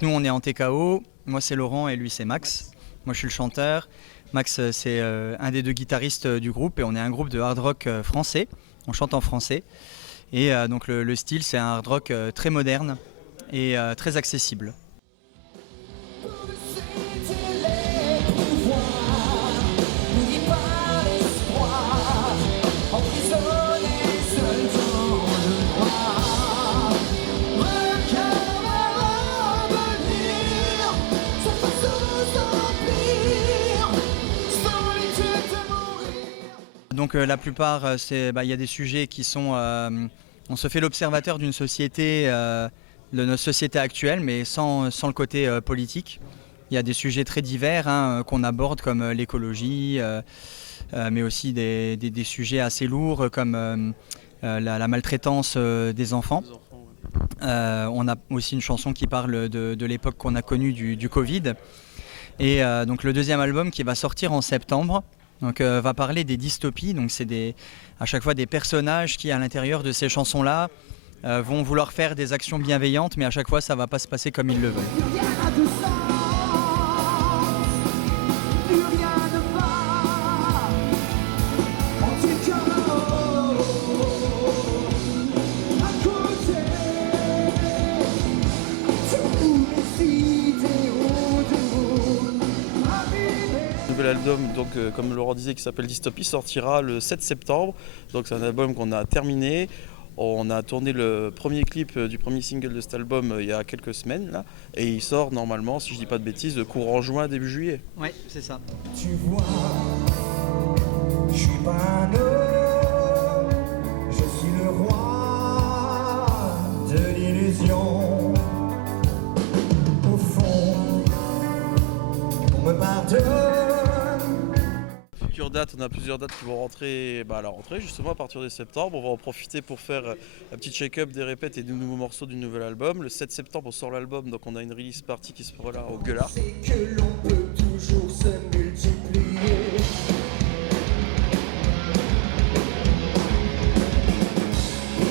Donc nous on est en TKO, moi c'est Laurent et lui c'est Max. Moi je suis le chanteur, Max c'est un des deux guitaristes du groupe et on est un groupe de hard rock français, on chante en français. Et donc le style c'est un hard rock très moderne et très accessible. Donc la plupart, il y a des sujets qui sont... on se fait l'observateur d'une société, de notre société actuelle, mais sans le côté politique. Il y a des sujets très divers qu'on aborde comme l'écologie, mais aussi des sujets assez lourds comme la maltraitance des enfants. On a aussi une chanson qui parle de l'époque qu'on a connue du Covid. Et donc le deuxième album qui va sortir en septembre, donc, va parler des dystopies. Donc c'est à chaque fois des personnages qui à l'intérieur de ces chansons-là vont vouloir faire des actions bienveillantes, mais à chaque fois ça ne va pas se passer comme ils le veulent. L'album, donc comme Laurent disait, qui s'appelle Dystopie, sortira le 7 septembre. Donc c'est un album qu'on a terminé. On a tourné le premier clip du premier single de cet album il y a quelques semaines là, et il sort normalement, si je dis pas de bêtises, courant juin, début juillet. Oui, c'est ça. Tu vois, je suis pas un homme, je suis le roi de l'illusion. Au fond, on me pardonne. On a plusieurs dates qui vont rentrer à la rentrée, justement à partir de septembre. On va en profiter pour faire un petit check-up des répètes et des nouveaux morceaux du nouvel album. Le 7 septembre, on sort l'album, donc on a une release party qui se fera là au Gueulard. C'est que l'on peut toujours se multiplier.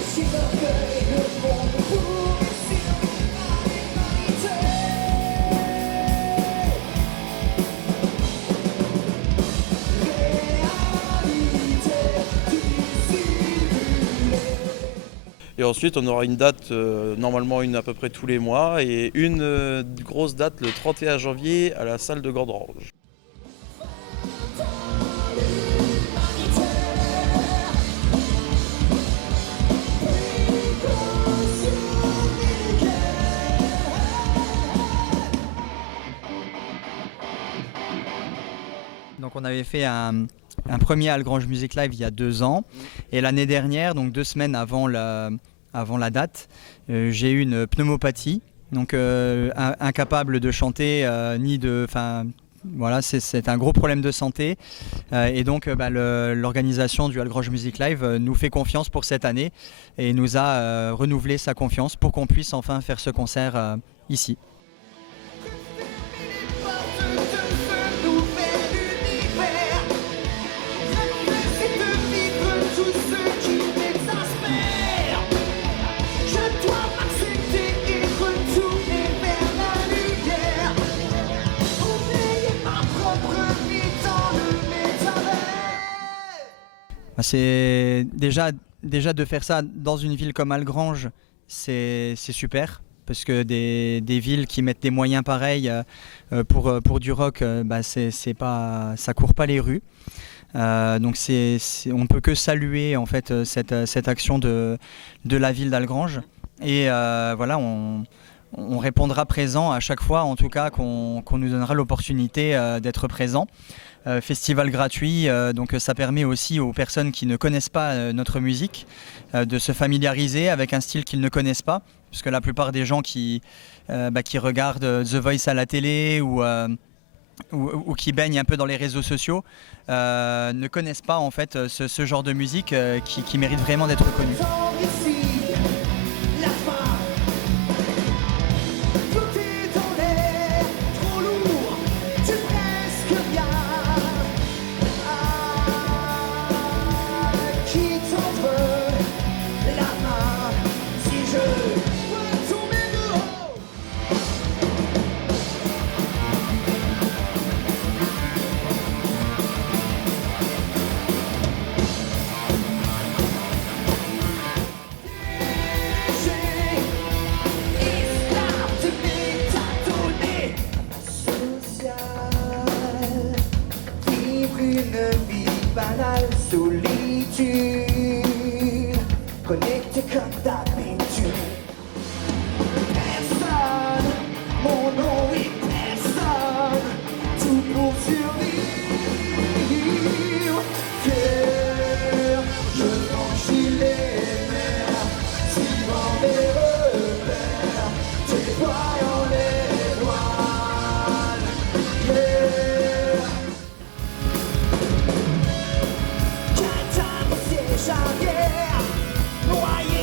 Si l'orgueil le monde pour ici Et ensuite, on aura une date, normalement une à peu près tous les mois, et une grosse date le 31 janvier à la salle de Gandrange. Donc on avait fait un premier Algrange Music Live il y a 2 ans. Et l'année dernière, donc 2 semaines avant la date, j'ai eu une pneumopathie. Donc incapable de chanter voilà, c'est un gros problème de santé. Et donc l'organisation du Algrange Music Live nous fait confiance pour cette année et nous a renouvelé sa confiance pour qu'on puisse enfin faire ce concert ici. C'est déjà de faire ça dans une ville comme Algrange, c'est super. Parce que des villes qui mettent des moyens pareils pour du rock, ça court pas les rues. Donc on ne peut que saluer en fait cette action de la ville d'Algrange. Et voilà, on répondra présent à chaque fois, en tout cas qu'on nous donnera l'opportunité d'être présent. Festival gratuit, donc ça permet aussi aux personnes qui ne connaissent pas notre musique de se familiariser avec un style qu'ils ne connaissent pas, puisque la plupart des gens qui regardent The Voice à la télé ou qui baignent un peu dans les réseaux sociaux ne connaissent pas en fait ce genre de musique qui mérite vraiment d'être connue. charrière, noyé